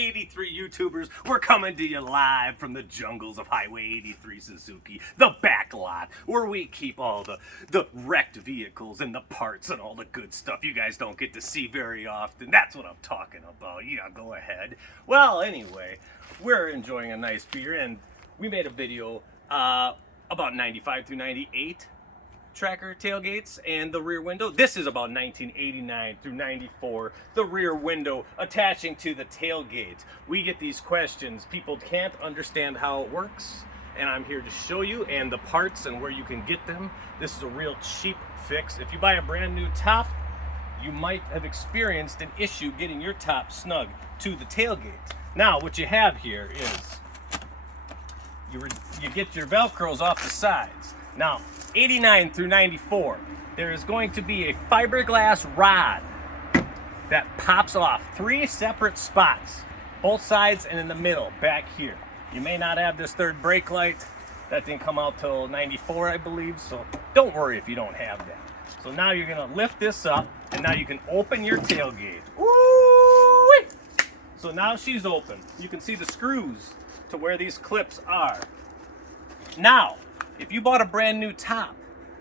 Hwy83 YouTubers, we're coming to you live from the jungles of Hwy83 Suzuki, the back lot, where we keep all the wrecked vehicles and the parts and all the good stuff you guys don't get to see very often. That's what I'm talking about. Yeah, go ahead. Well, anyway, we're enjoying a nice beer, and we made a video about 95 through 98 Tracker tailgates and the rear window. This is about 1989 through 94, the rear window attaching to the tailgate. We get these questions. People can't understand how it works, and I'm here to show you, and the parts and where you can get them. This is a real cheap fix. If you buy a brand new top, you might have experienced an issue getting your top snug to the tailgate. Now, what you have here is you get your Velcros off the sides. Now, 89 through 94, there is going to be a fiberglass rod that pops off 3 separate spots, both sides and in the middle, back here. You may not have this third brake light. That didn't come out till 94, I believe, so don't worry if you don't have that. So now you're gonna lift this up, and now you can open your tailgate. Woo-wee! So now she's open. You can see the screws to where these clips are. Now, if you bought a brand new top,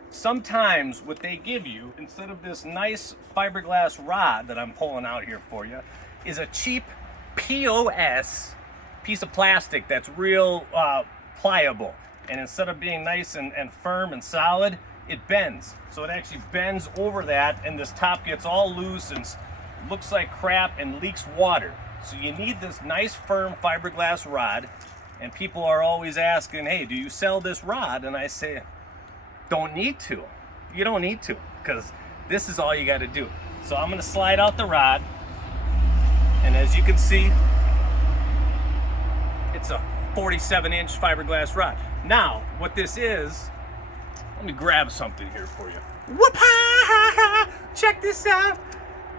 sometimes what they give you, instead of this nice fiberglass rod that I'm pulling out here for you, is a cheap POS piece of plastic that's real pliable. And instead of being nice and firm and solid, it bends. So it actually bends over that, and this top gets all loose and looks like crap and leaks water. So you need this nice firm fiberglass rod. And people are always asking, hey, do you sell this rod? And I say, don't need to. You don't need to, because this is all you got to do. So I'm going to slide out the rod. And as you can see, it's a 47-inch fiberglass rod. Now, what this is, let me grab something here for you. Whoop-ha! Check this out.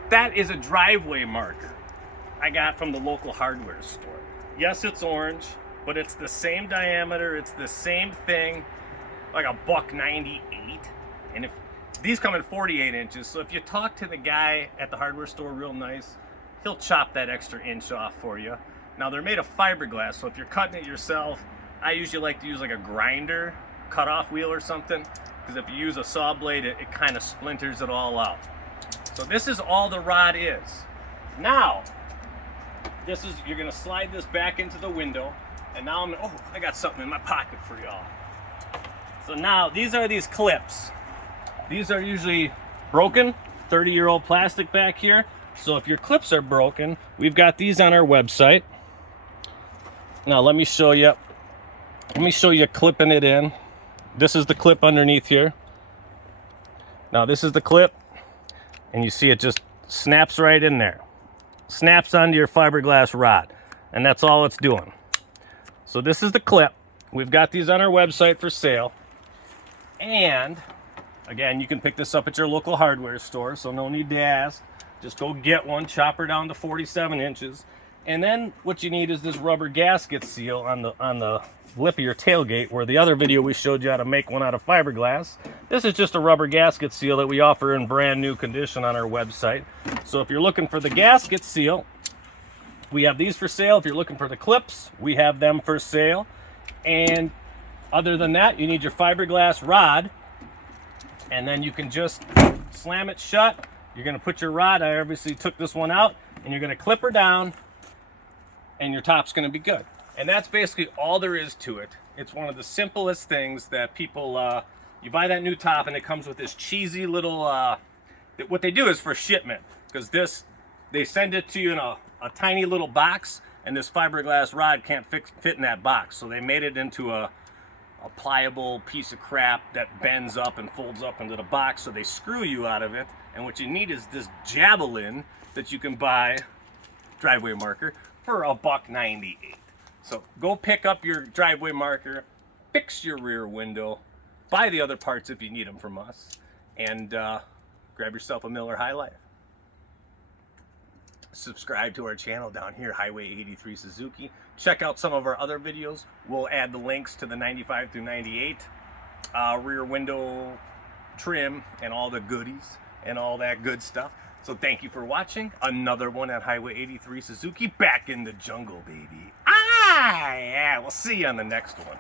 That is a driveway marker I got from the local hardware store. Yes, it's orange, but it's the same diameter, it's the same thing, like a $1.98. And if these come in 48 inches, so if you talk to the guy at the hardware store real nice, he'll chop that extra inch off for you. Now they're made of fiberglass, so if you're cutting it yourself, I usually like to use like a grinder, cut-off wheel or something, because if you use a saw blade, it kind of splinters it all out. So this is all the rod is. Now, you're gonna slide this back into the window. And now I got something in my pocket for y'all. So now, these are these clips. These are usually broken, 30-year-old plastic back here. So if your clips are broken, we've got these on our website. Now let me show you. Let me show you clipping it in. This is the clip underneath here. Now this is the clip, and you see it just snaps right in there. Snaps onto your fiberglass rod, and that's all it's doing. So this is the clip. We've got these on our website for sale. And again, you can pick this up at your local hardware store, so no need to ask. Just go get one, chop her down to 47 inches. And then what you need is this rubber gasket seal on the lip of your tailgate, where the other video we showed you how to make one out of fiberglass. This is just a rubber gasket seal that we offer in brand new condition on our website. So if you're looking for the gasket seal, we have these for sale. If you're looking for the clips, we have them for sale. And other than that, you need your fiberglass rod, and then you can just slam it shut. You're gonna put your rod, I obviously took this one out, and you're gonna clip her down, and your top's gonna be good. And that's basically all there is to it. It's one of the simplest things that people, you buy that new top and it comes with this cheesy little, what they do is for shipment, because they send it to you in a tiny little box, and this fiberglass rod can't fit in that box. So they made it into a pliable piece of crap that bends up and folds up into the box, so they screw you out of it. And what you need is this javelin that you can buy, driveway marker, for a $1.98. So go pick up your driveway marker, fix your rear window, buy the other parts if you need them from us, and grab yourself a Miller High Life. Subscribe to our channel down here, Hwy83 Suzuki. Check out some of our other videos. We'll add the links to the 95 through 98 rear window trim and all the goodies and all that good stuff. So thank you for watching. Another one at Hwy83 Suzuki, back in the jungle, baby. Ah, yeah, we'll see you on the next one.